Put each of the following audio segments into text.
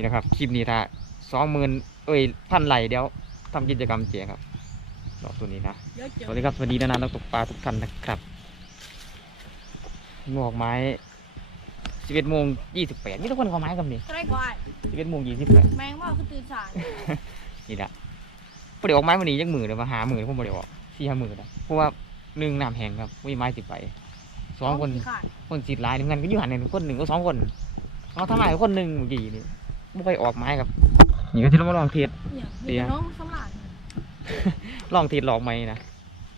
นี่นะครับคลิปนี้ถ้าสองหมื่นเอ้ยพันไหลเดี๋ยวทำกิจกรรมแจกครับดอกตัวนี้นะเดี๋ยวเจอสวัสดีครับสวัสดีนะนักตกปลาทุกท่านนะครับหมวกไม้สิบเอ็ดโมงยี่สิบแปดนี่ทุกคนขอไม้กับนี่ใกล้ก่อนสิบเอ็ดโมงยี่สิบแปดแมงว่าคือตื่นสายนี่แหละพอเดี๋ยวออกไม้วันนี้ยังมือเลยมาหามือผมบ่ได้ออกสี่ห้ามือนะเพราะว่าหนึ่งน้ำแห้งครับไม่มีไม้สิบไปสองคนขาดคนสิทธิ์หลายนี่เหมือนกันก็อยู่หันหนึ่งคนหนึ่งก็สองคนเอาทำไมคนหนึ่งเมื่อกี้นี่ ไม่ค่อยออกไม้ครับ นี่ก็ที่เรามาลองเทสเนี่ยเดี๋มียวน้องสำลักลองเทสหลอกไม้นะ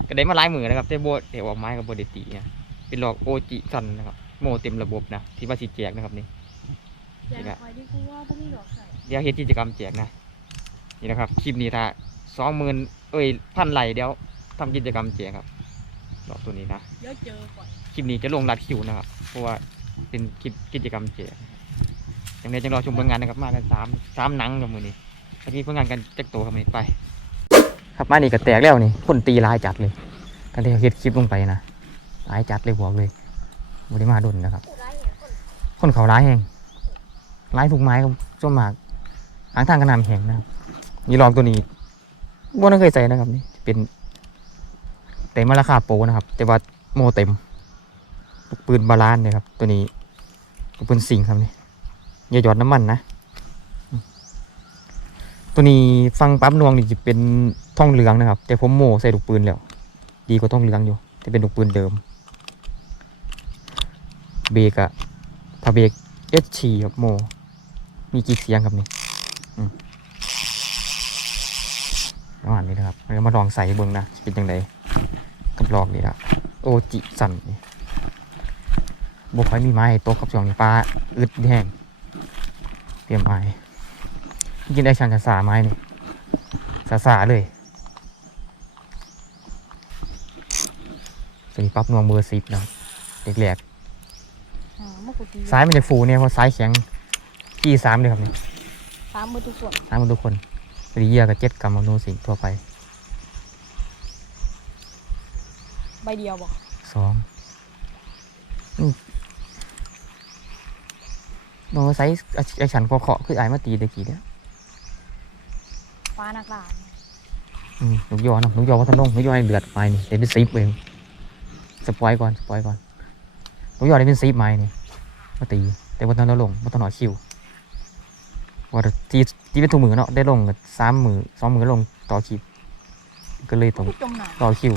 ก็ได้มาหลายมือนะครับแต่โบเดี๋ยวออกไม้กับโบเดตีนะเป็นหลอกโอจิซันนะครับโมเต็มระบบนะที่ว่าสิแจกนะครับนี่อยากคอยที่กูว่าพวกนี้ดอกใส่เดี๋ยวเฮ็ดกิจกรรมแจกนะนี่นะครับคลิปนี้ถ้าสองหมื่นเอ้ยพันไหลเดี๋ยวทำกิจกรรมแจกครับหลอกตัวนี้นะเดี๋ยวเจอก่อน คลิปนี้จะลงรัดคิวนะครับเพราะว่าเป็นคลิปกิจกรรมแจกอย่างนี้จะรอชมผลงานนะครับมากันสามสามหนังกับมือนี้เมื่อกี้ผลงานกันจักโตครับนี่ไป ครับมานี่ก็แตกแล้วนี่คนตีลายจัดเลยกันที่เฮ็ดคลิปลงไปนะลายจัดเลยบอกเลยบริมาดุนนะครับ คนเขาร้ายแหงร้ายถูกไม้ครับส่วนมากหางทางกระนำแหงนะครับนี่ลองตัวนี้บ้วนเคยใส่นะครับนี่เป็นเต็มมาราคาโปนะครับ แต่ว่าโมเต็มปืนบาลานเนี่ยครับ ตัวนี้ปืนสิงครับนี่ อย่าหยอดน้ำมันนะ ตัวนี้ฟังปั๊บนวงนี่จะเป็นท่องเหลืองนะครับ แต่ผมโม่ใส่ลูกปืนแล้ว ดีกว่าท่องเหลืองอยู่แต่เป็นลูกปืนเดิม เบรกอะพาเบรกเอชีครับโม มีกี่เสียงครับนี่ประมาณนี้นะครับเรามาลองใส่เบิ่งนะเป็นยังไงกับลอกนี่ละโอจิสันนี่บุกค่อยมีไม้โต๊ะกับช่วงนี้ปลาอึดแห้ง รียมไม้กินได้ชันจะสาไม้นี่สาสาเลยสวัสดีปั๊บนวงเบอร์สิบนะครับเด็กแหลกอ่าเมื่อกูตีซ้ายมันจะฟูเนี่ยเพราะซ้ายแข็งกี่สามเลยครับนี่ตามมือทุกส่วนซ้ายมันทุกคนรีเยียกับเจ็ดกรัมมโนสิงทั่วไป ใบเดียวบอกสอง อืมโน้ไซส์ไอฉันเคาะๆคือไอ้มาตีตะกี้เนี่ยปลานักล่าอืมลูกยอนะลูกยอวัฒนงลูกยอในเดือดไม้นี่เดี๋ยวเป็นซีฟเองสปอยก่อนสปอยก่อนลูกยอได้เป็นซีฟไม้นี่มาตีแต่วัฒนเราลงวัฒนหน่อยคิวว่าแต่ที่ที่เป็นถุงมือเนาะได้ลงกับสามมือสองมือลงต่อคิวก็เลยต้องกูจมหนาต่อคิว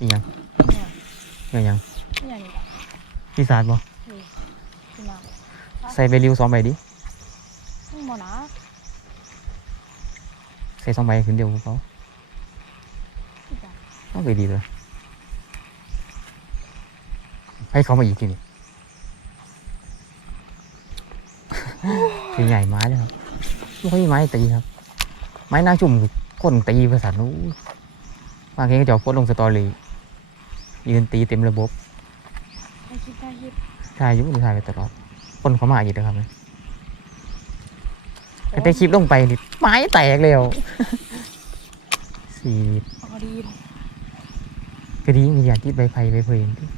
อีกยังเนี่ยเงี้ยยังเนี่ยนี่แหละพี่สาดบ่ขึ้นมา ใส่ใบริวสองใบดิขึ้นมานะใส่สองใบขึ้นเดียวกับเขาขึ้นจ้ะต้องไปดีเลยให้เขามาอีกทีนี่คือใหญ่ไม้เลยครับไม่ค่อยมีไม้ตีครับ ไม้หน้าจุ่มคือคนตีภาษานู้บางทีก็จะเอาโพสต์ลงสตอรี่ยืนตีเต็มระบบให้คิดได้คิดถ่ายอยุ่หรือถ่ายไปตลอด คนเขามาอีกนะครับเนี่ยแต่ได้คลิปลงไปนี่ไม้แตกเลยอะสี่เอาดีก็ดีมีอย่างที่ใบไผ่ใบเพลินที่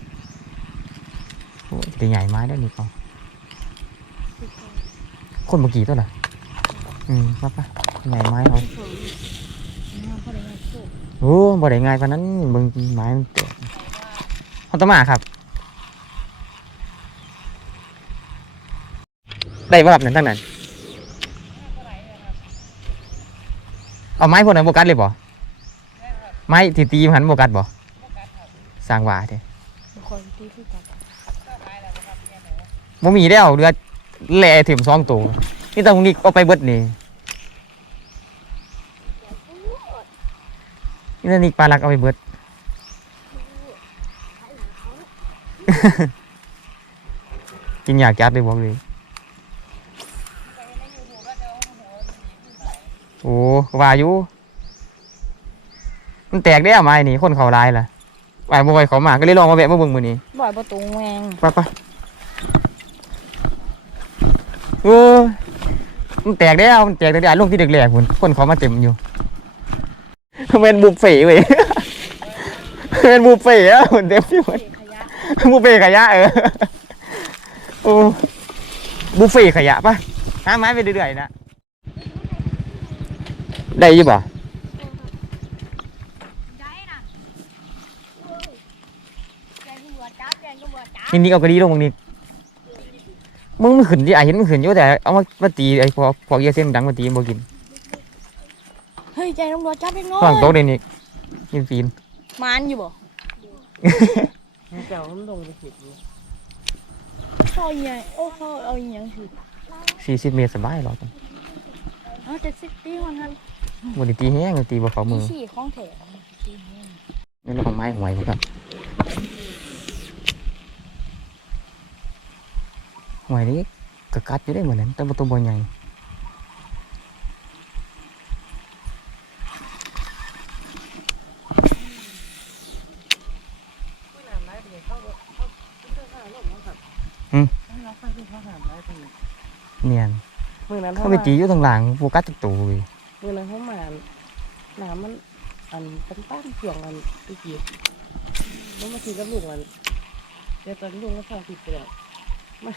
โอ้จะใหญ่ไม้ได้นี่เปล่าคนเมื่อกี้ตัวละอืมปั๊บปะใหญ่ไม้เขาเผยเนี่ยพอได้ไงโซ่โอ้บ่ได้ง่ายปานนั้นเบิ่งไม้มันแตกเขาต้องมาครับ ได้บ่ครับนั่นตั้งนั้น เอาไม้พวกนั้นโบกัสเลยบ่ไม้ที่ตีหันโบกัสบ่สร้างว่าเด้คอยตีคือกันบ่มีแล้วเรือแหล่ถิ่มสองตัวนี่ตรงนี้เอาไปเบิดนี่นี่ตอนนี้ปลาลักเอาไปเบิดกินอยากจัดเลยบอกเลย โอ้ว่าอยู่มันแตกได้อะไม้นี่คนเขาลายล่ะไปบ่อยเขามาก็เลยลองมาแวะมาเบิ่งมื้อนี้บ่อยประตูแมงไปไปเออมันแตกได้เอามันแตกได้ลงที่เด็กแหลกคนคนเขามาเต็มอยู่เป็นบุฟเฟ่ต์เว้ยเป็นบุฟเฟ่ต์อะเหมือนเต็มที่หมดขยะบุฟเฟ่ต์ขยะเออโอ้บุฟเฟ่ต์ขยะปะหาไม้ไปเรื่อยๆนะ ได้อยี่บ่ได้นะแกงหัวจ้าแกงก็หัวจ้าทีนี้เอากระดีลงมึงนี่มึงไม่ขึ้นที่ไอเห็นมึงขึ้นอยู่แต่เอามามาตีไอ้พอพอเยี่ยเส้นดังมาตีบ่กินเฮ้ยแกงหัวจ้าเป็นน้อยฟังโต๊ะเดยวนี่กินฟีนมันอยู่บ่เจ้ามันลงไปเห็ดอยู่เขาเอาอย่างโอ้เขาเอาอย่างสิสี่สิบเมตรสบายหรอกเอาเจ็ดสิบปีวันนั้น บไดตีแห้งตีบ่เขามือสี่ของแถมนี่เราของไม้หวยบ่ครับหวยนี้ก็กัดอยู่ได้เหมือนนั้นแต่บ่ตัวบ่ใหญ่ไม่นานไรเป็นเข้าเข้าเข้าข้าวลงนะครับเราไปดูข้าวหามไรเป็นเนียนเมื่อนั้นเขาไปตีอยู่ทางหลังโฟกัสจักตัวเว้ย เมื่อนั้นเขามาน้ำมัน อันเป็นป้านเสียงอันตะกี้แล้วมาทีกับลุงอันเดี๋ยวตอนลุงก็ฟังผิดไปแล้วมา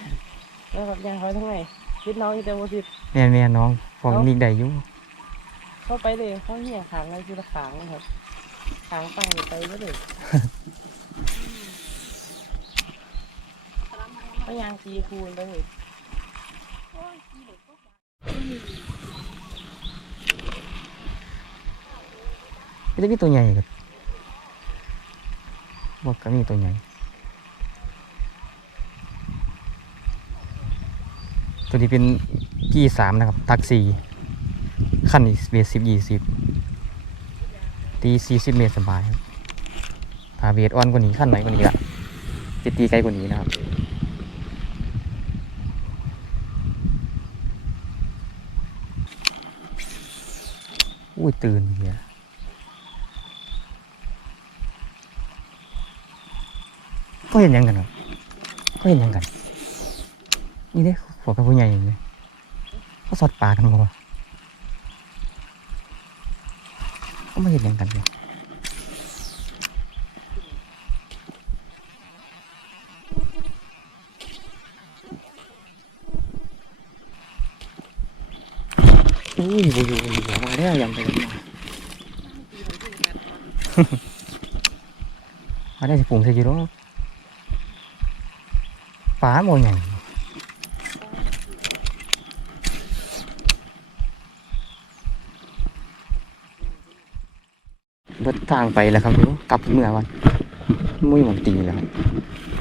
แล้วแบบยังเขาทั้งไงคิดน้องอีแต่ว่าผิดเนียนเนียนน้องฟองนี่ได้อยู่เข้าไปเลยเขาเหี้ยขางอะไรคือละขางนะครับขางฟังไปเลยเขายางตีคูณไปเลย ไม่ได้มีตัวใหญ่ก็บอกก็มีตัวใหญ่ตัวนี้เป็นกี่สามนะครับ ตักสี่ขั้นอีกเบสสิบยี่สิบตีสี่สิบเมตรสบายครับถ้าเบสอ่อนกว่านี้ขั้นไหนกว่านี้ละจะตีไกลกว่านี้นะครับอุ้ยตื่นเฮียก็ เห็นยังกันครับก็เห็นยังกัน นี่เด้พวกกับผู้ใหญ่เลยเขาสอดปากันบ่วะเขาไม่เห็นยังกันเลยอุ้ยบุยบุยมาแล้วยังไปมามาได้สิปุ่มใส่กี่รอบ ปลาโมใหญ่บดทางไปแล้วครับดูกลับเมื่อวันมุ้ยหมองตีแล้ว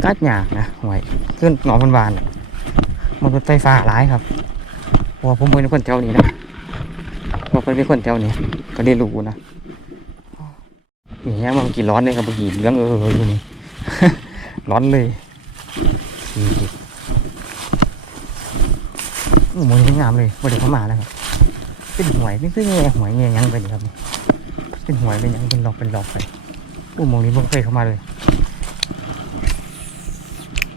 กัดหยากนะหวยขึ้นหนองพันบานมันเป็นไฟฟ้าหลายครับว่าผมเป็นคนแถวนี้นะเพราเป็นคนแถวนี้ ก็ได้รู้นะนี่ยังมันกี่ร้อนเลยครับเมื่อกี้เรื่องเอออยู่นี่ร้อนเลย มันงามเลยบริเข้ามาแล้วครับเป็นหวยเป็นคือแง่หวยแง่ยังไปนี่ครับนี่เป็นหวยเป็นยังเป็นหลอกเป็นหลอกไปโอ้โหมองนี้มันเคยเข้ามาเลย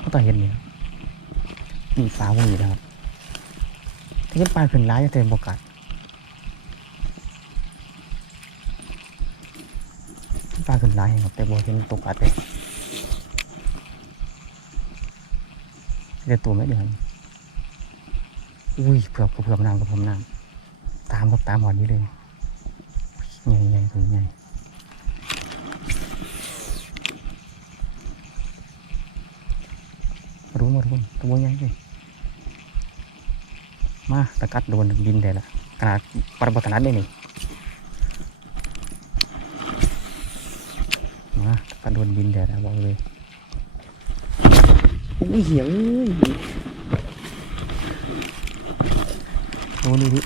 ก็ต้อเห็นเนี่ยมีปลาพวกนี้นะครับถ้าเป็นปลาขึ้นร้ายจะเต็มโอกาสปลาขึ้นร้ายครับแต่บัวเป็นตกอัดเลย เรียกตัวไม่เดือนอุ้ยเผือกเผือกน้ำกับผมน้ำตามกับตามหอดนี้เลยใหญ่ใหญ่ตัวใหญ่รู้มารู้ตัวใหญ่เลยมาตะกัดโดนบินได้ละขนาดปรบัตนัดได้นี่มาปลาโดนบินเดี๋ยวนะบอกเลย อุ้ยเหี้ยเอ้ยโอ้นี่พี่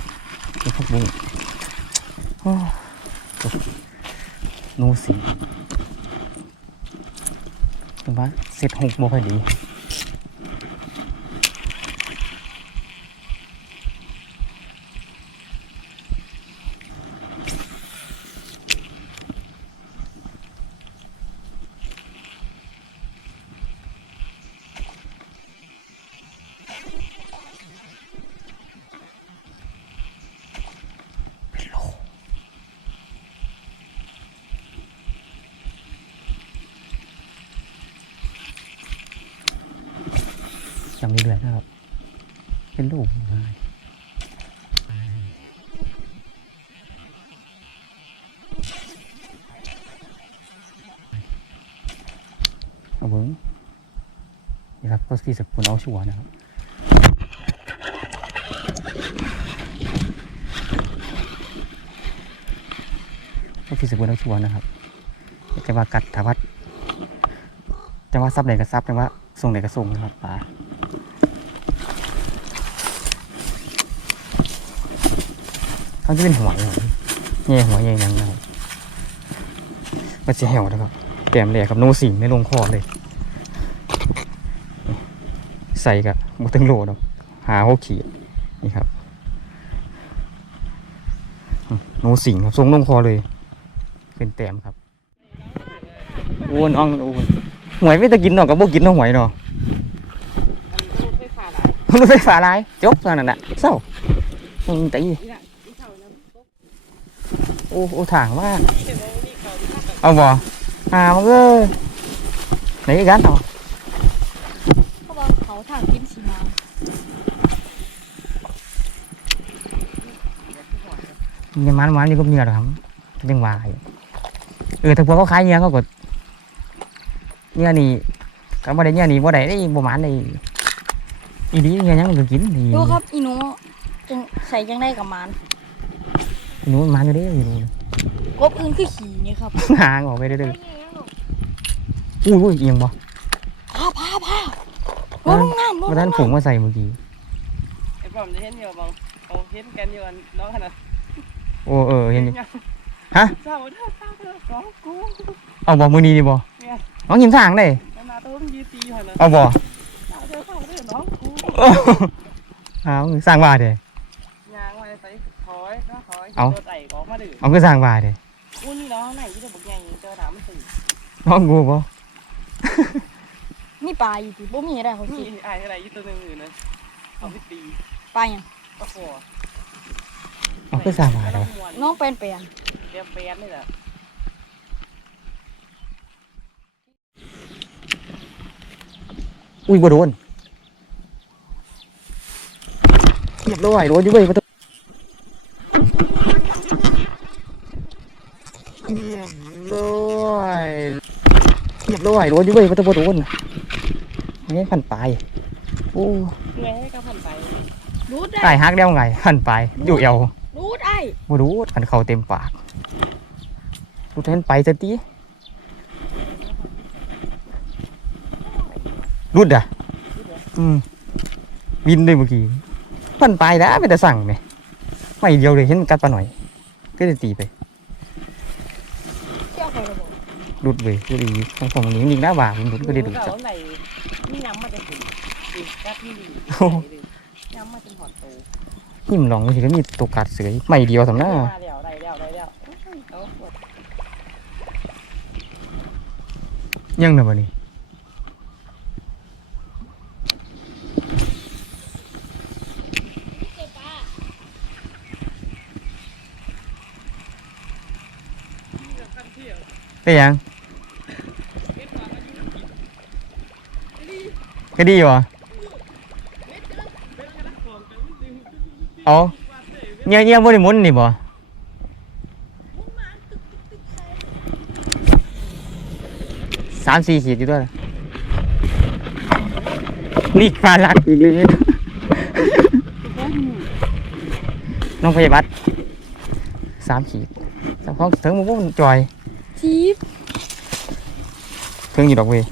จะพักบุ้งโอ้ตกนูสิตรงบ้าเสร็จหกโมงพอดี จะมีเหลืนะครับ เป็นลูกง่ายเอาเบิ้งนี่ครับก็สีสักคนเอาชัวนะครับก็สีสักคนเอาชัวนะครับจะว่ากัดถาวัดจะว่าซับไหนก็ซับจะว่าส่งไหนก็ส่งนะครับป่า เขาจะเป็นหัวเลยเงี้ยหัวเงี้ยยังนะครับมันจะเหี่ยวนะครับแต้มเลยครับโนสิงไม่ลงคอเลย ใส่กับบุตึงโลดอกหาหกขีดนี่ครับอืมหนูสิงครับทรงลงคอเลย เป็นแต้มครับโอ้น้องโอ้หวยไม่ตะกินหรอกกับพวกกินน้องหวยเนาะอันรถไฟฟ้าหลายรถไฟฟ้าลายจบเท่านั้นแหละเศร้ามึงตี อีน่ะอีเท่านั้นตก โอ้โอ้ถางว่าเห็นว่ามีเขาที่ภาคเอาบ่หามันก็ไหนกันเอาเขาบอกเขาทางกินสีมายังมันมันอยู่กับเหงื่อหรอครับยังว่าอยู่เออถ้าพวกเขาขายเหงื่อเขาก็เหงื่อนี่ก็บ่ได้เหงื่อนี่บ่ได้ได้บ่หมันได้อีดีเหงื่อยังมันก็กินนี่ดูครับอีหนูจังใส่จังได้กับมัน หนูมันมันอยู่เด้อยู่นู่นกบอื่นคือขี่นี่ครับหางออกไปเรื่อยๆอุ้ยอุ้ยเอียงบ่พาพาพาลงน้ำลงวันนั้นผงมาใส่เมื่อกี้ไอ้ป้อมจะเห็นอยู่บางเอาเห็นกันอยู่อันน้องขนาดโอ้เออเห็นอยู่ฮะเจ้าเด้อเจ้าเด้อสองกูเอาบ่มือนี้ดิบ่เนี่ยน้องยิ้มทางได้นานาตัวมันยีตีอยู่หั่นน่ะเอาบ่เจ้าเด้อเจ้าเด้อน้องกูเอาสร้างบ้านเด้ยางมาใส่ถอยก็ถอย เอาตัวไต่ออกมาดื้อเอาก็สร้างบ้านเด้อู้นี่น้องไหนที่จะบอกใหญ่เจอถามมันตื่นน้องกูบ่มีปลาอยู่ที่บ่มีอะไรเขานี่กินไอ้อะไรยี่ตัวหนึงอื่นนะเอาไปตีปลาหยังตะขอเอาก็สร้างบ้านแล้เด้วมวนน้องเป็นเปลี่ยนเรียบเปียนนี่แหละอุ้ยบ่โดนเรียบร้อยโดนอยู่เว้ยประตูเรียบร้อยเรียบร้อยโดนอยู่เว้ยประตูบ่โดนนี่พันปลายโอ้เหนื่อยให้กับผ่านไปรูดได้ตายฮักได้ไงพันปลายอยู่เอวรูดได้บ่รู้อันเขาเต็มปากรู้เห็นไปซะติรุดอะอืมวินเลยเมื่อกี้พันปลายแล้วไปแต่สั่งไหมไม่เดียวเลยเห็นกัดปลาหน่อย ก็จะตีไป เที่ยวใครระ บอกรุดเลยรุดอีกของผมนี้ยิงหน้าบ่าผมรุดก็ได้ดูจัจับบไหนนี่ย้ำมาจะถึงอีกกัดนี่ย้ำมาจนหอดโตหิมหลองบางทีก็มีตัวกัดเสืออีกไม่เดียวสำนักมาแล้วได้แล้วได้แล้วเอาปวดยังเนอะวันนี้เป็นยัง ก็ดีวะเอาเงี้ยเงี้ยบริมุนนี่บ่สามสี่ขีดอยู่ด้วยนี่ปลาหลักอีกเลยน้องพยาบาลสามขีดสามของถึงหมันจอยทีบถึงอยู่ดอกเวย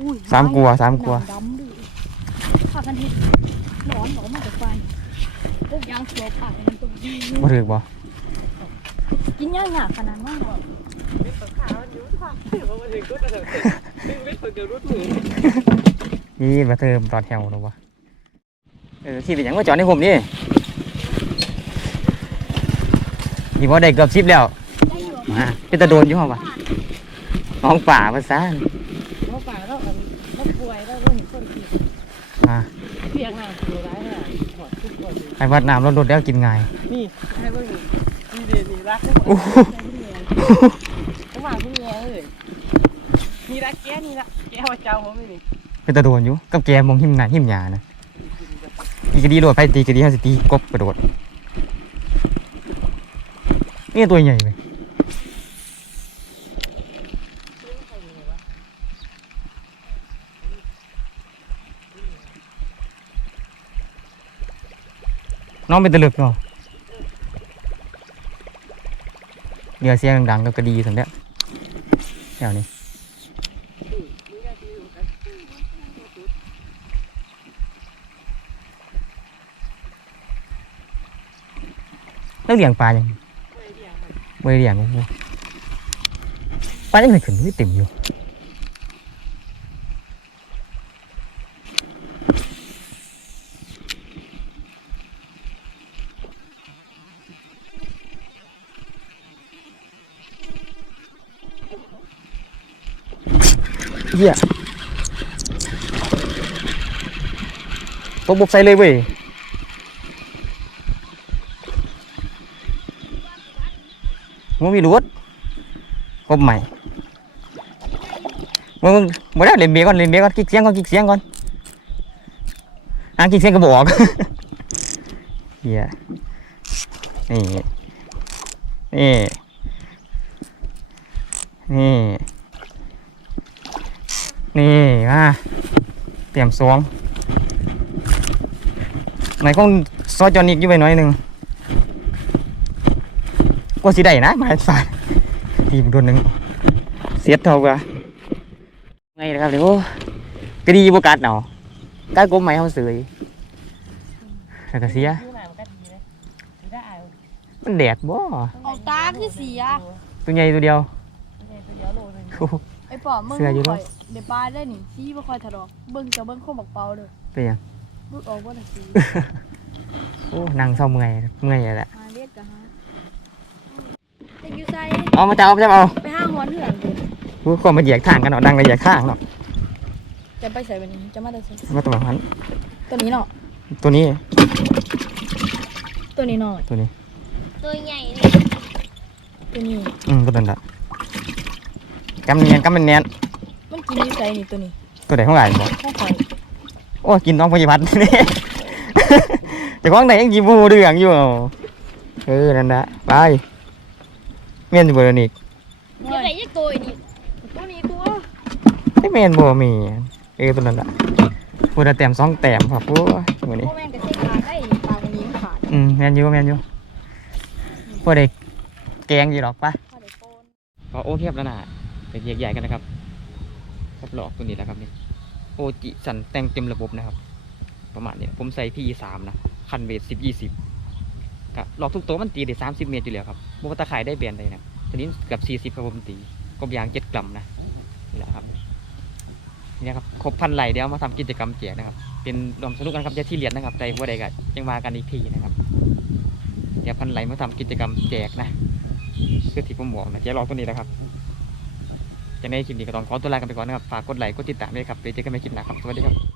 อุ้ยสามกลัวสามกลัว น้ำดำดื้อข้ากันเห็ดร้อนบอกมาจากไฟพวกยางเสือผ่ามันตรงนี้บ่ถือบ่กินยากหนาขนาดนั้นหรอเล็บขามันยุ่งค่ะเดี๋ยวมาถึงก็จะถึงดึงเล็บเกิดรุ่นหนึ่งนี่มาเติมตอนแถวหรอวะเออขี่ไปหยังว่าจอดในผมนี่นี่พอได้เกือบสิบแล้วได้อยู่มาเป็นตะโดนอยู่ห้องวะน้องป่าภาษาเพราะป่าเราอันเราป่วยเราเห็นคนขี่อ่าเพียงหน้าคือร้าย ไอ้วัดน้ำรถรถแล้วกินง่ายนี่ให้เบิ่งนี่เดนี่รักทุกคโอ้นโหเขามาพึ่งแง่เลยนี่รักแกนี่ละแกว่าเจ้าผมนี่เป็นตะโดนอยู่กับแกมองหิมหนาหิมหยานะตีกระดีโดดไปตีกระดีห้าสิตีกบกระโดดนี่ตัวใหญ่ไหม น้องเป็นตะลึกเนาะเดี๋ยวเสียงดังๆก็กระดีสันเด้อแถวนี้แล้วเลี้ยงปลาอย่างไม่ได้เลี้ยงโอ้โหปลายังไม่ขึ้นไม่เต็มอยู่ เหี้ยตบบุบใส่เลยเว้ยมันมีรถกบใหม่มึงมึงได้เล่นเบียก่อนเล่นเบียก่อนกิ๊กเสียงก่อนกิ๊กเสียงก่อนอะกิ๊กเสียงก็บอกเฮียนี่นี่นี่ นี่มาเตรียมสวงไหนคงซอยจอนิกอยู่ไปหน่อยหนึ่งกว่าสิได้นะหมายสายทีมโดนหนึ่งเสียดเท่ากันไงนะครับเดี๋ยวก็ดีบกัดเนาะกัดกบไหมเขาเสยแล้วก็เสียดูหนังก็ดีนะดูได้อะมันแดดบ่เอาตาคือเสียตัวใหญ่ตัวเดียวไม่ใช่ตัวเดียวโลนึงโอ้โหไอ้ ปอมึงเสื้ออยู่คเนออะยเดี๋ยวปลาได้นี่ซี่บ่ค่อยถลอกเบิ่งจะเบิ่งข้อบักเปาเด้อเป็นยังบึกออกบ่ได้สิโอ้นั่งเศร้าเมื่อยเมื่อยแล้วแหละมาเรียกกะฮะเด็กอยู่ไสเอามาจะเอามาจะเอาไปห้าหอนเถื่อนเด้อผู้คนมาเหยียกทางกันเนาะดังเลยเหยียกข้างเนาะจะไปใส่บัดนี้จะมาได้ใส่มาตัวหันตัวนี้เนาะตัวนี้ตัวนี้เนาะตัวนี้ตัวใหญ่ตัวนี้อืมตัวนั้นละ กำเนียนกำเป็นเนียนมันกินอยู่ไสนี่ตัวนี้ตัวไหนของไหนบ่ข้าวข่อยโอ้ยกินน้องพยาบาลนี่ เจะของไหนยังกินบูเดืองอยู่เออนั่นละไปเมียนอยู่บ่นี่อย่าไปยักตัวนี่ตัวนี้ตัวไอ้เมียนบ่มีเออตัวนั้นละพูดแต่แต้มสองแต้มครับโอ้ยมื้อนี้พวกแม่งก็ใช้ขาดได้ปลาคนนี้มันขาดอืมแม่นอยู่แม่นอยู่พวกเด็กแกงอยู่หรอกปะขาดได้โปนก็โอเทียบแล้วนะ เป็นใหญ่ๆกันนะครับกับหลอกตัวนี้แหละครับนี่โอจิสันแต่งเต็มระบบนะครับ ประมาณนี้ผมใส่พี่สามนะคันเวทสิบยี่สิบกับหลอกทุกตัวมันตีได้สามสิบเมตรอยู่แล้วครับบุกตะขายได้แบรนด์เลยนะทีนี้เกับสี่สิบครับผมตีกบยางเจ็ดกรัมนะนี่แหละครับนี่ครับครบพันไหลเดี๋ยวมาทำกิจกรรมแจกนะครับ เป็นรวมสนุกกันครับจะที่เรียนนะครับใจว่าใดกันยังมากันอีกทีนะครับเดี๋ยวพันไหลมาทำกิจกรรมแจกนะคือที่ผมบอกนะเดี๋ยวรอตัวนี้นะครับ จะในคลิปนี้ก็ต้องขอตัวลากันไปก่อนนะครับ ฝากกดไลค์ กดติดตามด้วยครับไปเจอกันใหม่คลิปหน้าครับ สวัสดีครับ